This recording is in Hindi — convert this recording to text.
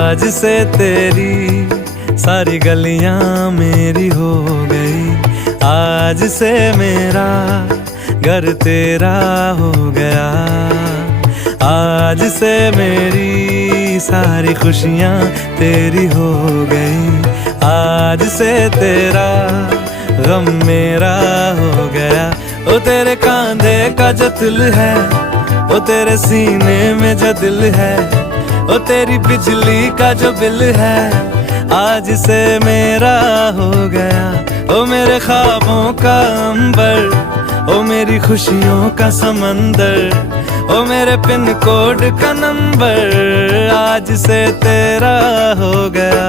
आज से तेरी सारी गलियां मेरी हो गई। आज से मेरा घर तेरा हो गया। आज से मेरी सारी खुशियां तेरी हो गई। आज से तेरा गम मेरा हो गया। ओ तेरे कांधे का जो दिल है, ओ तेरे सीने में जो दिल है, ओ तेरी बिजली का जो बिल है, आज से मेरा हो गया। ओ मेरे ख्वाबों का अंबर, ओ मेरी खुशियों का समंदर, ओ मेरे पिन कोड का नंबर, आज से तेरा हो गया।